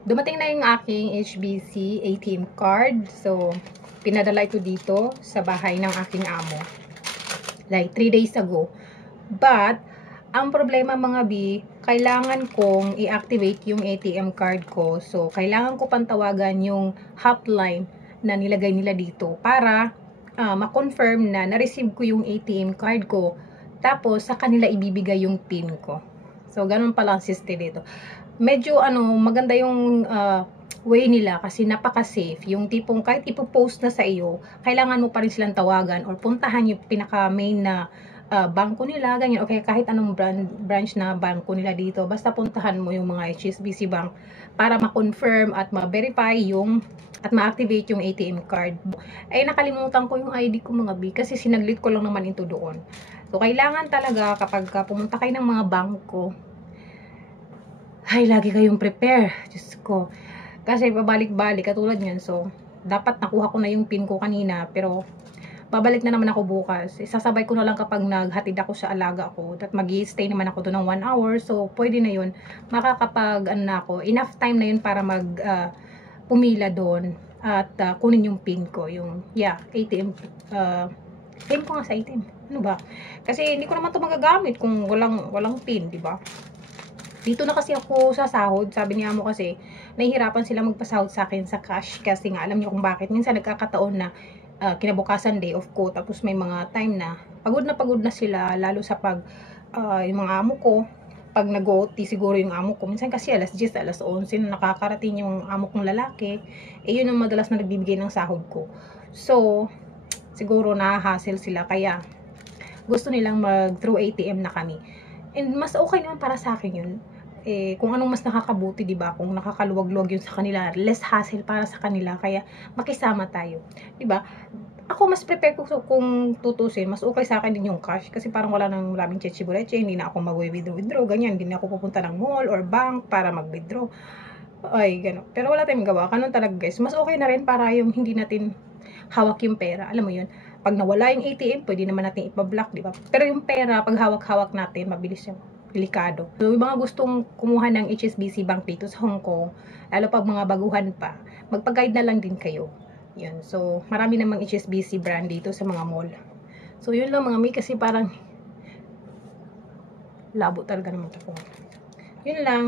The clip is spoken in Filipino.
Dumating na yung aking HSBC ATM card. So, pinadala ito dito sa bahay ng aking amo. Like 3 days ago. But, ang problema mga B, kailangan kong i-activate yung ATM card ko. So, kailangan ko pantawagan yung hotline na nilagay nila dito para ma-confirm na na-receive ko yung ATM card ko. Tapos, sa kanila ibibigay yung PIN ko. So, ganun pala ang system dito. Medyo maganda yung way nila kasi napaka-safe. Yung tipong kahit ipopost na sa iyo, kailangan mo pa rin silang tawagan or puntahan yung pinaka-main na bangko nila, ganyan. Okay, kahit anong branch na bangko nila dito, basta puntahan mo yung mga HSBC Bank para ma-confirm at ma-verify yung at ma-activate yung ATM card. Ay, nakalimutan ko yung ID ko mga B kasi sinaglit ko lang naman ito doon. So, kailangan talaga kapag pumunta kayo ng mga bangko, ay, lagi kayong prepare. Diyos ko. Kasi pabalik-balik, katulad yan. So, dapat nakuha ko na yung PIN ko kanina, pero babalik na naman ako bukas. Sasabay ko na lang kapag naghatid ako sa alaga ko. At mag-i-stay naman ako doon ng 1 hour. So, pwede na yun. Makakapag, enough time na yun para pumila doon. At kunin yung PIN ko. Yung, ATM. PIN ko nga sa ATM. Ano ba? Kasi hindi ko naman ito magagamit kung walang PIN, di ba? Dito na kasi ako sa sahod, sabi niya mo kasi, nahihirapan sila magpasahod sa akin sa cash kasi nga alam niyo kung bakit. Minsan nagkakataon na kinabukasan day off ko, tapos may mga time na pagod na sila, lalo sa yung mga amo ko, pag nag-OT siguro yung amo ko, minsan kasi alas 10, alas 11 na nakakarating yung amo kong lalaki, yun ang madalas na nagbibigay ng sahod ko. So, siguro nahahassle sila, kaya gusto nilang mag-through ATM na kami. And mas okay naman para sa akin yun. Kung anong mas nakakabuti, di ba? Kung nakakaluwag-luwag yun sa kanila, less hassle para sa kanila, kaya makisama tayo. Di ba? Ako mas prepare ko kung tutusin, mas okay sa akin din yung cash kasi parang wala nang maraming chechibureche, hindi na ako mag-withdraw, ganyan, hindi na ako pupunta ng mall or bank para mag-withdraw. Ay, gano'n. Pero wala tayong magawa. Ganun talaga, guys. Mas okay na rin para yung hindi natin hawak yung pera. Alam mo yun? Pag nawala yung ATM, pwede naman natin ipa-block, di ba? Pero yung pera, pag hawak-hawak natin, mabilis yung delikado. So, yung mga gustong kumuha ng HSBC Bank dito sa Hong Kong, lalo pag mga baguhan pa, magpag-guide na lang din kayo. Yun. So, marami namang HSBC brand dito sa mga mall. So, yun lang mga may, kasi parang labo talaga naman ako. Yun lang.